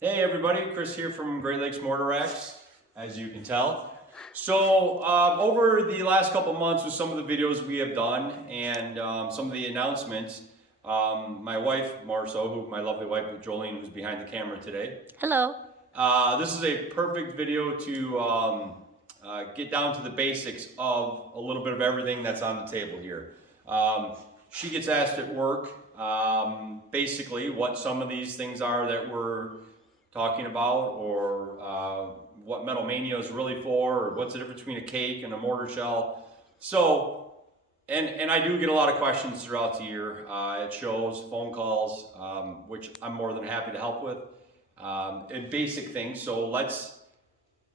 Hey everybody, Chris here from Great Lakes Mortar, as you can tell. So over the last couple months with some of the videos we have done and some of the announcements, my wife, Marceau, my lovely wife Jolene, who's behind the camera today. Hello. This is a perfect video to get down to the basics of a little bit of everything that's on the table here. She gets asked at work basically what some of these things are that we're talking about, or what Metal Mania is really for, or what's the difference between a cake and a mortar shell. So, and I do get a lot of questions throughout the year at shows, phone calls, which I'm more than happy to help with, and basic things. So let's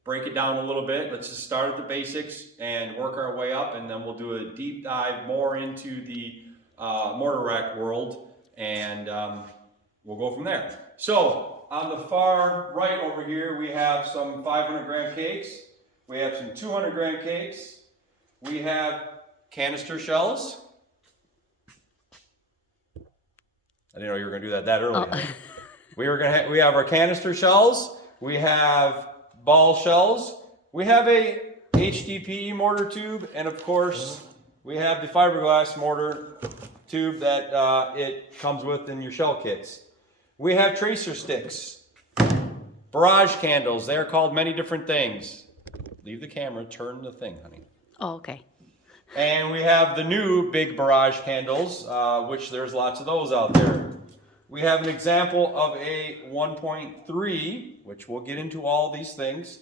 break it down a little bit. Let's just start at the basics and work our way up, and then we'll do a deep dive more into the mortar rack world, and we'll go from there. So on the far right over here, we have some 500 gram cakes. We have some 200 gram cakes. We have canister shells. I didn't know you were going to do that early. Oh. We have our canister shells. We have ball shells. We have a HDPE mortar tube, and of course, we have the fiberglass mortar tube that it comes with in your shell kits. We have tracer sticks, barrage candles. They are called many different things. Leave the camera, turn the thing, honey. Oh, okay. And we have the new big barrage candles, which there's lots of those out there. We have an example of a 1.3, which we'll get into all these things,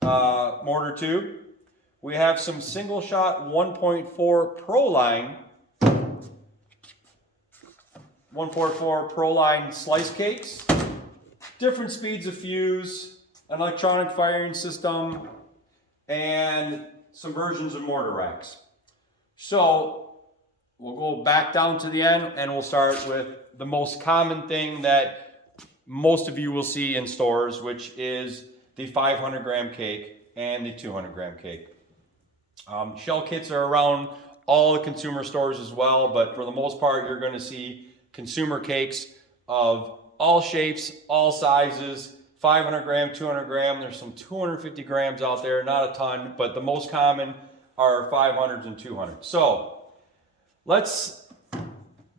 mortar tube. We have some single shot 1.4 Proline 1.4 slice cakes, different speeds of fuse, an electronic firing system, and some versions of mortar racks. So we'll go back down to the end and we'll start with the most common thing that most of you will see in stores, which is the 500 gram cake and the 200 gram cake. Shell kits are around all the consumer stores as well, but for the most part, you're going to see consumer cakes of all shapes, all sizes, 500 gram, 200 gram. There's some 250 grams out there, not a ton, but the most common are 500s and 200s. So let's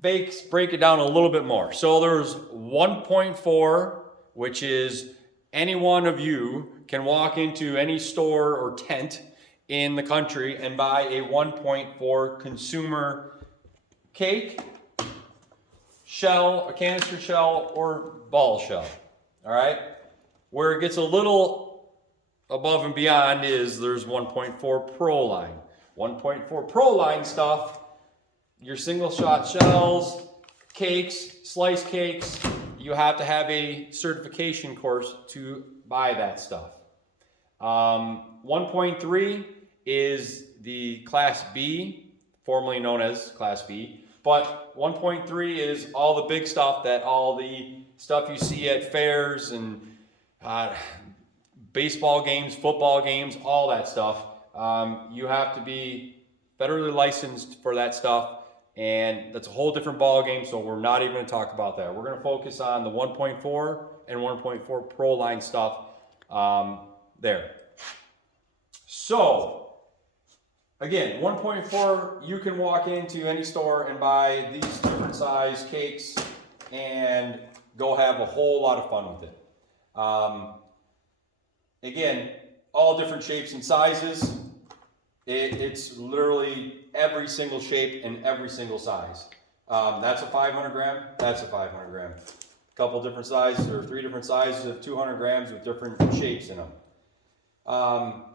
break it down a little bit more. So there's 1.4, which is any one of you can walk into any store or tent in the country and buy a 1.4 consumer cake, shell, a canister shell, or ball shell. All right? Where it gets a little above and beyond is there's 1.4 Proline. 1.4 Proline stuff, your single shot shells, cakes, slice cakes, you have to have a certification course to buy that stuff. 1.3 is the Class B, formerly known as Class B. But 1.3 is all the big stuff, that all the stuff you see at fairs and baseball games, football games, all that stuff. You have to be federally licensed for that stuff, and that's a whole different ball game, so we're not even going to talk about that. We're going to focus on the 1.4 and 1.4 Proline stuff there. So, again, 1.4, you can walk into any store and buy these different size cakes and go have a whole lot of fun with it. Again, all different shapes and sizes. It's literally every single shape and every single size. That's a 500 gram, that's a 500 gram. A couple different sizes, or 3 different sizes of 200 grams with different shapes in them.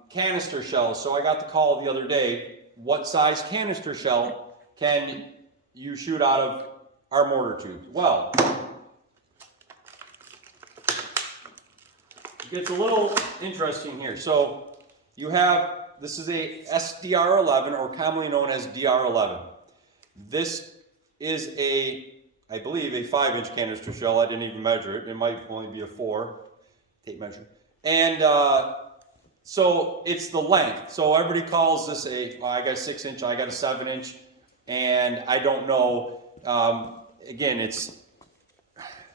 Canister shells. So I got the call the other day, what size canister shell can you shoot out of our mortar tubes? Well, it gets a little interesting here. So you have, this is a SDR11, or commonly known as DR11. This is I believe a 5-inch canister shell. I didn't even measure it. It might only be a 4 tape measure. And so it's the length. So everybody calls this I got a 6-inch, I got a 7-inch, and I don't know. Again,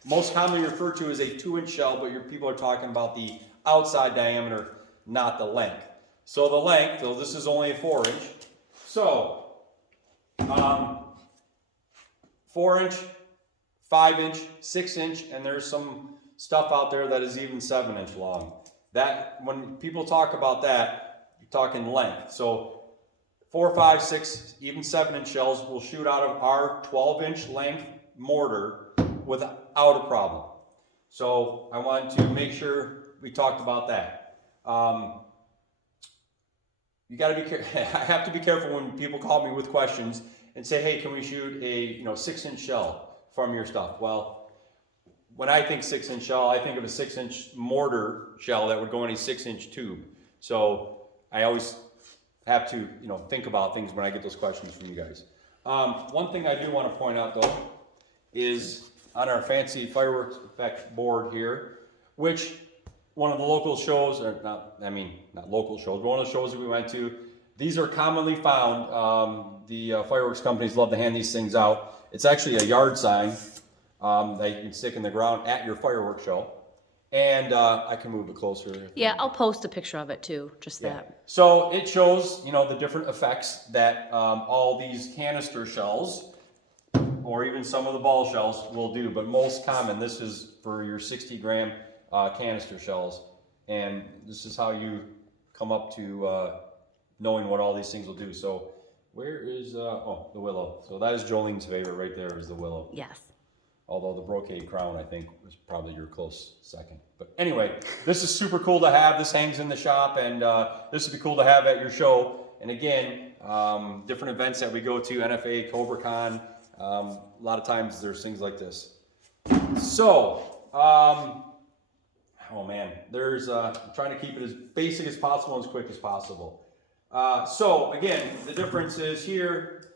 most commonly referred to as a 2-inch shell, but people are talking about the outside diameter, not the length. So the length, so this is only a 4-inch. So 4-inch, 5-inch, 6-inch, and there's some stuff out there that is even 7-inch long. That, when people talk about that, you're talking length. So 4, 5, 6, even 7-inch shells will shoot out of our 12-inch length mortar without a problem. So I wanted to make sure we talked about that. You got to be careful. I have to be careful when people call me with questions and say, "Hey, can we shoot a 6-inch shell from your stuff?" Well, when I think 6-inch shell, I think of a 6-inch mortar shell that would go in a 6-inch tube. So I always have to think about things when I get those questions from you guys. One thing I do want to point out though is on our fancy fireworks effect board here, which one of the local shows, or not local shows, but one of the shows that we went to, these are commonly found. The fireworks companies love to hand these things out. It's actually a yard sign that you can stick in the ground at your fireworks show. And I can move it closer. Yeah, I'll post a picture of it too, just Yeah. that. So it shows, the different effects that all these canister shells, or even some of the ball shells, will do. But most common, this is for your 60-gram canister shells. And this is how you come up to knowing what all these things will do. So where is, the willow. So that is Jolene's favorite right there, is the willow. Yes. Although the brocade crown, I think, was probably your close second. But anyway, this is super cool to have. This hangs in the shop, and this would be cool to have at your show. And again, different events that we go to, NFA, CobraCon, a lot of times there's things like this. So, oh man, there's, I'm trying to keep it as basic as possible and as quick as possible. So again, the difference is here,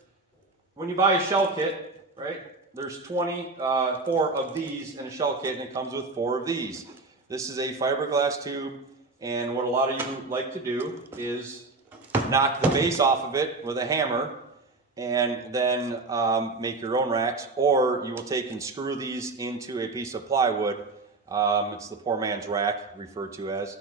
when you buy a shell kit, right? There's 24 of these in a shell kit, and it comes with 4 of these. This is a fiberglass tube, and what a lot of you like to do is knock the base off of it with a hammer, and then make your own racks, or you will take and screw these into a piece of plywood. It's the poor man's rack, referred to as.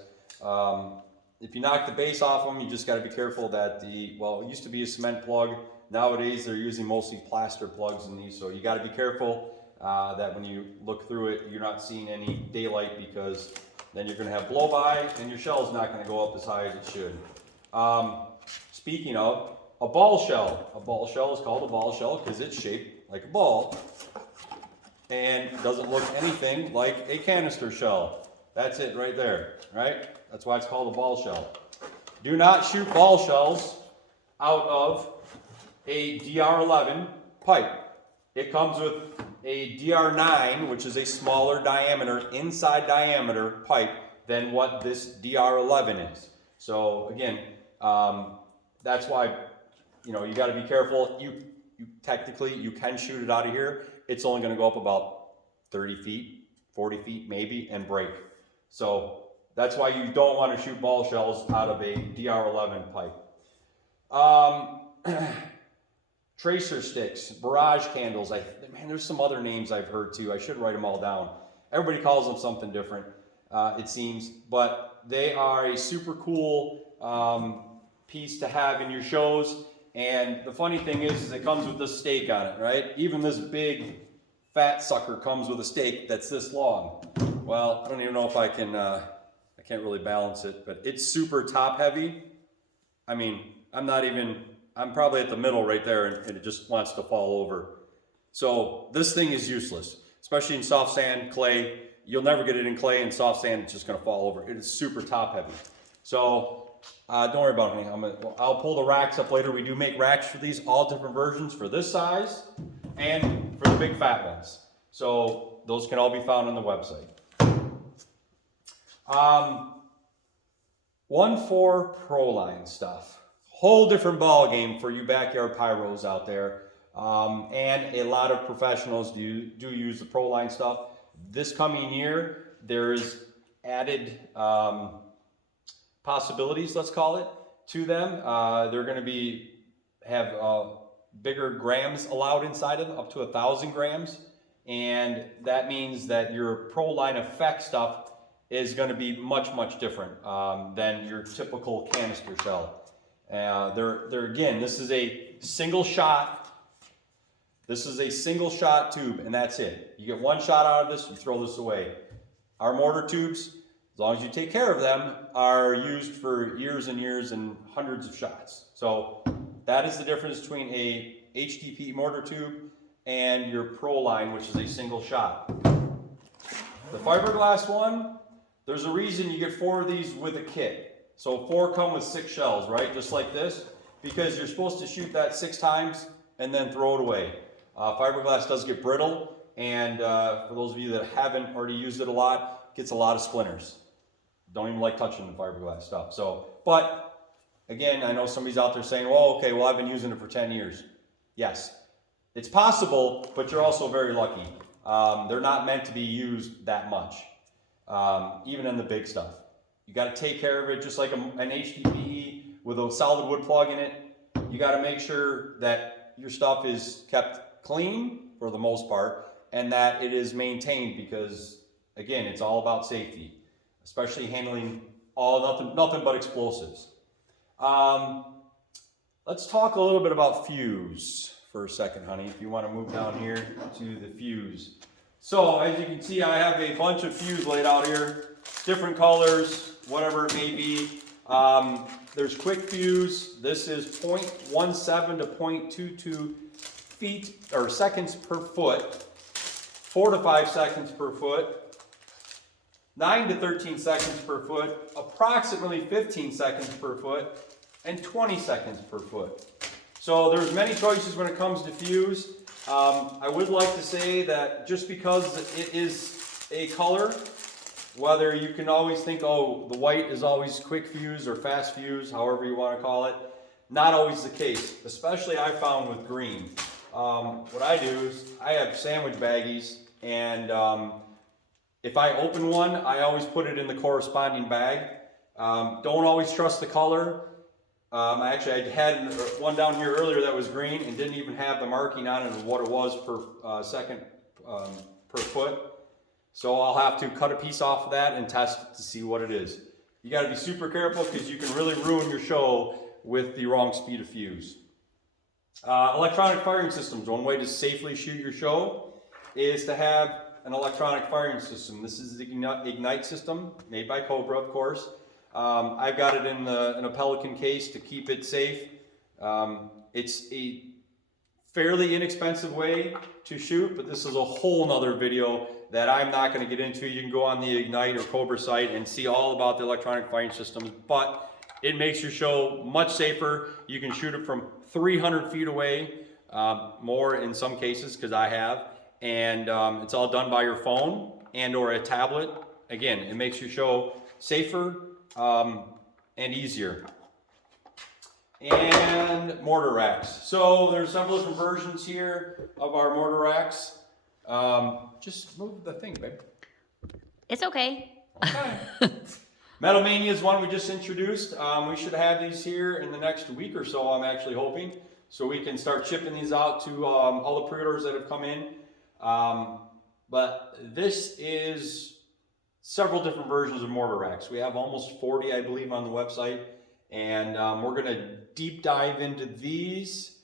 If you knock the base off them, you just got to be careful that it used to be a cement plug. Nowadays, they're using mostly plaster plugs in these, so you got to be careful that when you look through it, you're not seeing any daylight, because then you're going to have blow by, and your shell's not going to go up as high as it should. Speaking of, a ball shell is called a ball shell because it's shaped like a ball and doesn't look anything like a canister shell. That's it right there, right? That's why it's called a ball shell. Do not shoot ball shells out of a DR11 pipe. It comes with a DR9, which is a smaller diameter, inside diameter pipe than what this DR11 is. So again, that's why you got to be careful. You technically you can shoot it out of here. It's only going to go up about 30 feet, 40 feet maybe, and break. So that's why you don't want to shoot ball shells out of a DR11 pipe. Tracer sticks, barrage candles. Man, there's some other names I've heard too. I should write them all down. Everybody calls them something different, it seems, but they are a super cool piece to have in your shows. And the funny thing is it comes with this stake on it, right? Even this big fat sucker comes with a stake that's this long. Well, I don't even know if I can't really balance it, but it's super top heavy. I mean, I'm probably at the middle right there, and it just wants to fall over. So this thing is useless, especially in soft sand, clay. You'll never get it in clay and soft sand. It's just going to fall over. It is super top heavy. So don't worry about it. I'll pull the racks up later. We do make racks for these, all different versions for this size and for the big fat ones. So those can all be found on the website. One for Proline stuff. Whole different ball game for you backyard pyros out there. And a lot of professionals do use the Proline stuff. This coming year, there's added possibilities, let's call it, to them. They're going to have bigger grams allowed inside of them, up to 1,000 grams. and that means that your Proline effect stuff is going to be much different than your typical canister shell. They're again, this is a single shot. This is a single shot tube, and that's it. You get one shot out of this, you throw this away. Our mortar tubes, as long as you take care of them, are used for years and years and hundreds of shots. So that is the difference between a HDPE mortar tube and your Proline, which is a single shot. The fiberglass one, there's a reason you get 4 of these with a kit. So 4 come with 6 shells, right? Just like this, because you're supposed to shoot that 6 times and then throw it away. Fiberglass does get brittle, and for those of you that haven't already used it a lot, it gets a lot of splinters. Don't even like touching the fiberglass stuff. So, but again, I know somebody's out there saying, well, okay, well, I've been using it for 10 years. Yes, it's possible, but you're also very lucky. They're not meant to be used that much, even in the big stuff. You got to take care of it just like an HDPE with a solid wood plug in it. You got to make sure that your stuff is kept clean for the most part, and that it is maintained, because again, it's all about safety, especially handling nothing but explosives. Let's talk a little bit about fuse for a second, honey, if you want to move down here to the fuse. So as you can see, I have a bunch of fuse laid out here, different colors, whatever it may be. There's quick fuse. This is 0.17 to 0.22 feet or seconds per foot, 4 to 5 seconds per foot, 9 to 13 seconds per foot, approximately 15 seconds per foot, and 20 seconds per foot. So there's many choices when it comes to fuse. I would like to say that just because it is a color, whether you can always think, oh, the white is always quick fuse or fast fuse, however you want to call it, not always the case, especially I found with green. What I do is I have sandwich baggies, and if I open one, I always put it in the corresponding bag. Don't always trust the color. Actually, I had one down here earlier that was green and didn't even have the marking on it of what it was per second per foot. So I'll have to cut a piece off of that and test it to see what it is. You got to be super careful, because you can really ruin your show with the wrong speed of fuse. Electronic firing systems. One way to safely shoot your show is to have an electronic firing system. This is the Ignite system, made by Cobra, of course. I've got it in a Pelican case to keep it safe. It's a fairly inexpensive way to shoot, but this is a whole nother video that I'm not going to get into. You can go on the Ignite or Cobra site and see all about the electronic firing systems, but it makes your show much safer. You can shoot it from 300 feet away, more in some cases, because I have, and it's all done by your phone and or a tablet. Again, it makes your show safer and easier. And mortar racks. So there's several different versions here of our mortar racks. Just move the thing, babe. It's okay. Okay. Metal Mania is one we just introduced. We should have these here in the next week or so, I'm actually hoping, so we can start shipping these out to all the pre-orders that have come in. But this is several different versions of mortar racks. We have almost 40, I believe, on the website, and we're going to deep dive into these.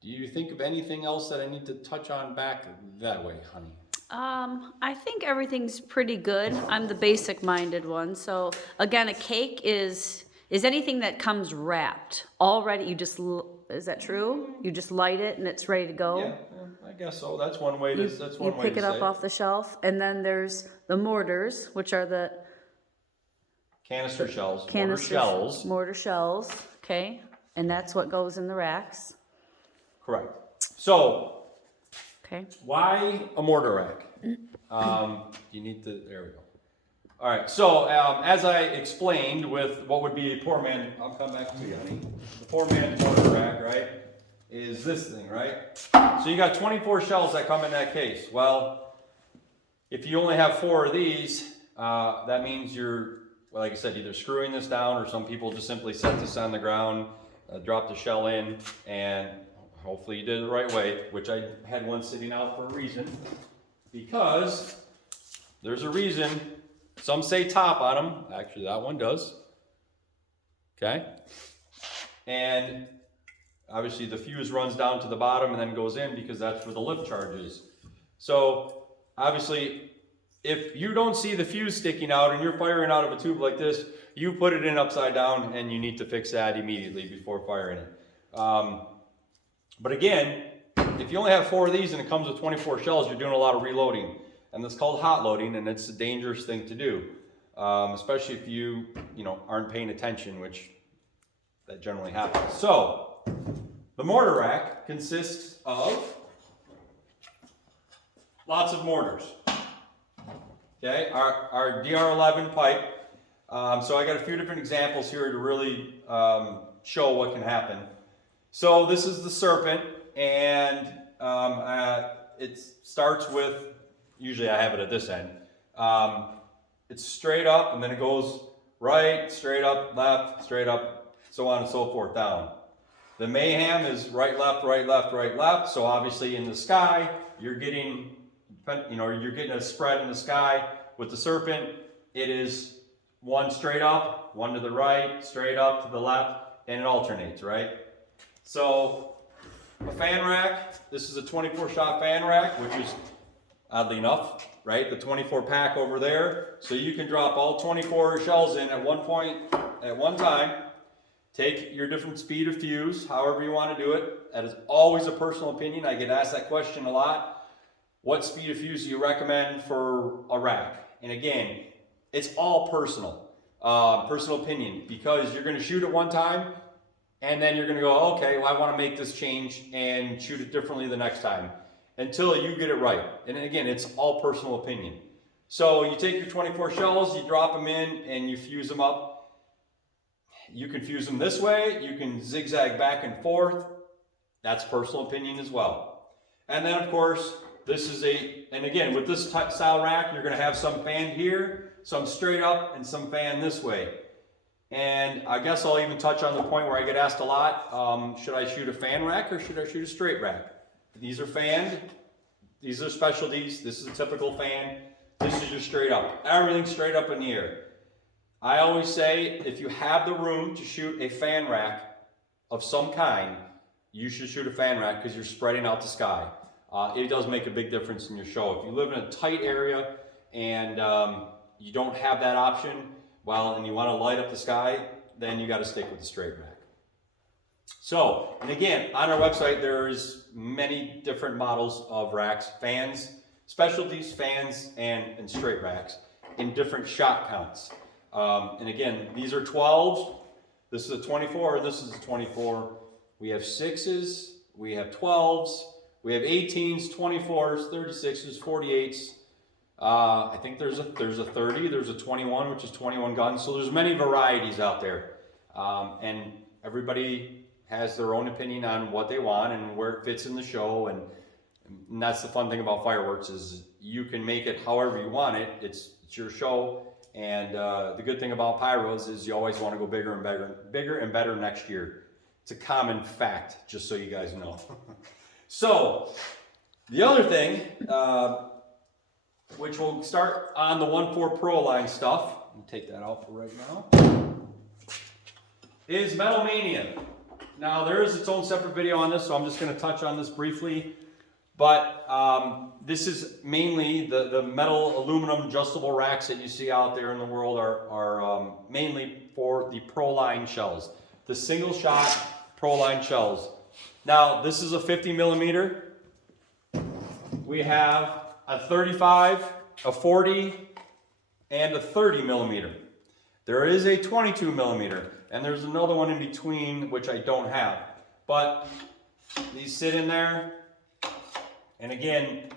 Do you think of anything else that I need to touch on back that way, honey? I think everything's pretty good. I'm the basic minded one. So again, a cake is anything that comes wrapped already. Is that true? You just light it and it's ready to go? Yeah, I guess so. That's one way to say it. You pick it up off the shelf, and then there's the mortars, which are the canister shells. Mortar shells, okay? And that's what goes in the racks. Correct. So, okay. Why a mortar rack? You need to, there we go. All right, so as I explained with what would be a poor man, I'll come back to you, honey. The poor man's mortar rack, right, is this thing, right? So you got 24 shells that come in that case. Well, if you only have 4 of these, that means you're, well, like I said, either screwing this down, or some people just simply set this on the ground, drop the shell in, and hopefully you did it the right way, which I had one sitting out for a reason. because there's a reason. Some say top on them. Actually, that one does. Okay? And obviously the fuse runs down to the bottom and then goes in because that's where the lift charge is. So obviously, if you don't see the fuse sticking out and you're firing out of a tube like this, you put it in upside down and you need to fix that immediately before firing it. But again, if you only have 4 of these and it comes with 24 shells, you're doing a lot of reloading. And that's called hot loading, and it's a dangerous thing to do. Especially if you aren't paying attention, which that generally happens. So, the mortar rack consists of lots of mortars. Okay, our DR11 pipe. So I got a few different examples here to really show what can happen. So this is the serpent, and it starts with, usually I have it at this end. It's straight up, and then it goes right, straight up, left, straight up, so on and so forth, down. The mayhem is right, left, right, left, right, left. So obviously in the sky, you're getting, you're getting a spread in the sky. With the serpent, it is one straight up, one to the right, straight up to the left, and it alternates, right? So a fan rack, this is a 24-shot fan rack, which is oddly enough, right? The 24 pack over there. So you can drop all 24 shells in at one point, at one time. Take your different speed of fuse, however you want to do it. That is always a personal opinion. I get asked that question a lot. What speed of fuse do you recommend for a rack? And again, it's all personal, personal opinion, because you're going to shoot it one time, and then you're going to go, okay, well, I want to make this change and shoot it differently the next time, until you get it right. And again, it's all personal opinion. So you take your 24 shells, you drop them in, and you fuse them up. You can fuse them this way, you can zigzag back and forth. That's personal opinion as well. And then of course, this is and again, with this style rack, you're gonna have some fan here, some straight up, and some fan this way. And I guess I'll even touch on the point where I get asked a lot, should I shoot a fan rack or should I shoot a straight rack? These are fanned, these are specialties, this is a typical fan, this is your straight up. Everything's straight up in the air. I always say, if you have the room to shoot a fan rack of some kind, you should shoot a fan rack because you're spreading out the sky. It does make a big difference in your show. If you live in a tight area and you don't have that option, and you want to light up the sky, then you got to stick with the straight rack. So, and again, on our website, there's many different models of racks, fans, specialties, fans, and straight racks in different shot counts. And again, these are 12s, this is a 24, and this is a 24. We have 6s, we have 12s, we have 18s, 24s, 36s, 48s. I think there's a 30, there's a 21, which is 21 guns. So there's many varieties out there. And everybody has their own opinion on what they want and where it fits in the show. And that's the fun thing about fireworks, is you can make it however you want it. It's your show. And the good thing about pyros is you always want to go bigger and better next year. It's a common fact, just so you guys know. So, the other thing, which we'll start on the 1.4 Proline stuff, let me take that out for right now, is Metal Mania. Now, there is its own separate video on this, so I'm just going to touch on this briefly. But this is mainly the metal aluminum adjustable racks that you see out there in the world are mainly for the Proline shells, the single shot Proline shells. Now this is a 50 millimeter. We have a 35, a 40, and a 30 millimeter. There is a 22 millimeter, and there's another one in between which I don't have. But these sit in there. And again,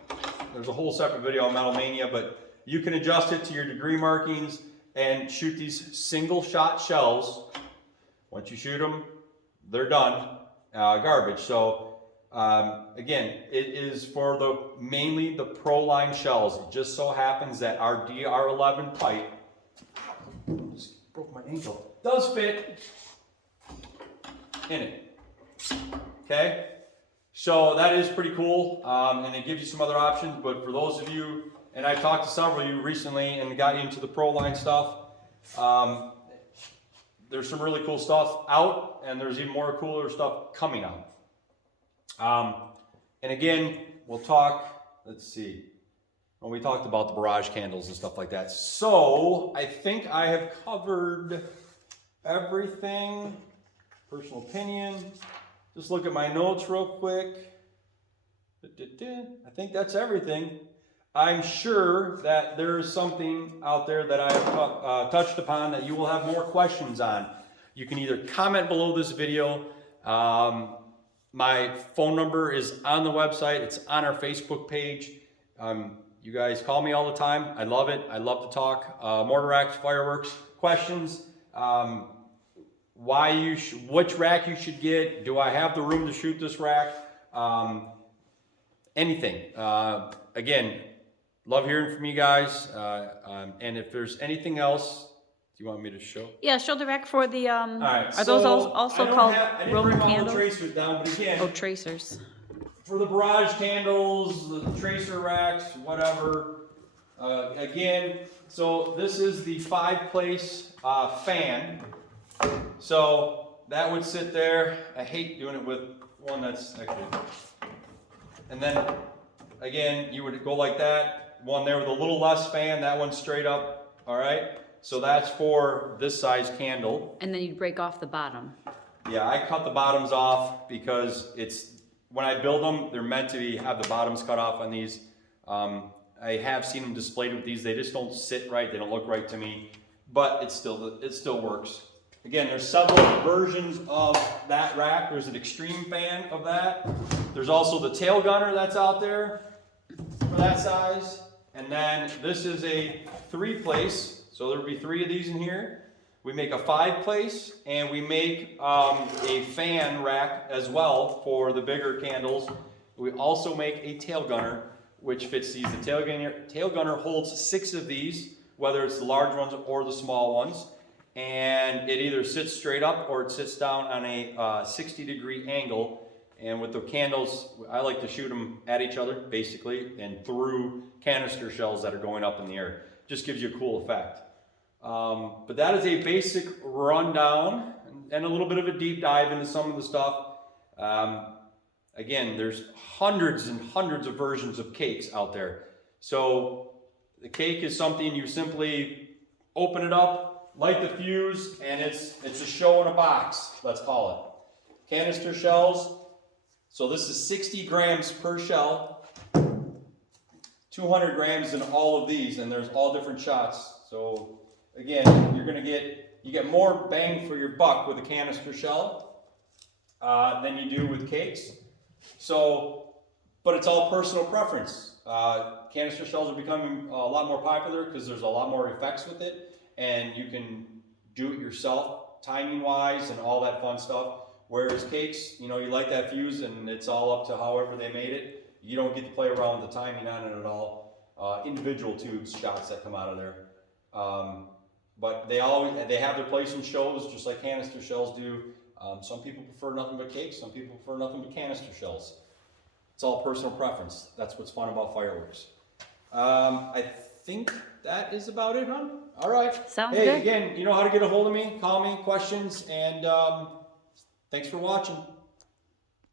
there's a whole separate video on Metal Mania, but you can adjust it to your degree markings and shoot these single shot shells. Once you shoot them, they're done, garbage. So again, it is for mainly the Proline shells. It just so happens that our DR11 pipe, just broke my ankle, does fit in it, okay? So that is pretty cool, and it gives you some other options. But for those of you, and I talked to several of you recently and got you into the Proline stuff, there's some really cool stuff out, and there's even more cooler stuff coming out. And again, we'll talk, let's see, well, we talked about the Barrage candles and stuff like that. So I think I have covered everything. Personal opinion. Just look at my notes real quick. I think that's everything. I'm sure that there is something out there that I have touched upon that you will have more questions on. You can either comment below this video. My phone number is on the website. It's on our Facebook page. You guys call me all the time. I love it. I love to talk. Mortar racks, fireworks, questions. Which rack you should get? Do I have the room to shoot this rack? Anything. Again, love hearing from you guys. And if there's anything else, do you want me to show? Yeah, show the rack for the, All right, are those also called I didn't Roman bring all the candles? tracers down, but again, Oh, tracers. for the Barrage candles, the tracer racks, whatever. Again, so this is the 5-place fan. So that would sit there. I hate doing it with one that's actually. And then again, you would go like that. One there with a little less fan, that one straight up. All right. So that's for this size candle. And then you'd break off the bottom. Yeah, I cut the bottoms off because when I build them, they're meant to have the bottoms cut off on these. I have seen them displayed with these. They just don't sit right. They don't look right to me, but it still works. Again, there's several versions of that rack. There's an extreme fan of that. There's also the tail gunner that's out there for that size. And then this is a 3-place. So there'll be 3 of these in here. We make a 5-place, and we make a fan rack as well for the bigger candles. We also make a tail gunner, which fits these. The tail gunner holds 6 of these, whether it's the large ones or the small ones. And it either sits straight up or it sits down on a 60-degree angle. And with the candles, I like to shoot them at each other, basically, and through canister shells that are going up in the air. Just gives you a cool effect. But that is a basic rundown and a little bit of a deep dive into some of the stuff. Again, there's hundreds and hundreds of versions of cakes out there. So the cake is something you simply open it up, light the fuse, and it's a show in a box, let's call it. Canister shells. So this is 60 grams per shell. 200 grams in all of these, and there's all different shots. So again, you get more bang for your buck with a canister shell than you do with cakes. So, but it's all personal preference. Canister shells are becoming a lot more popular because there's a lot more effects with it, and you can do it yourself, timing wise, and all that fun stuff. Whereas cakes, you light that fuse, and it's all up to however they made it. You don't get to play around with the timing on it at all. Individual tubes shots that come out of there. But they have their place in shows, just like canister shells do. Some people prefer nothing but cakes. Some people prefer nothing but canister shells. It's all personal preference. That's what's fun about fireworks. I think that is about it, huh? All right. Sounds good. Again, you know how to get a hold of me. Call me, questions, and thanks for watching.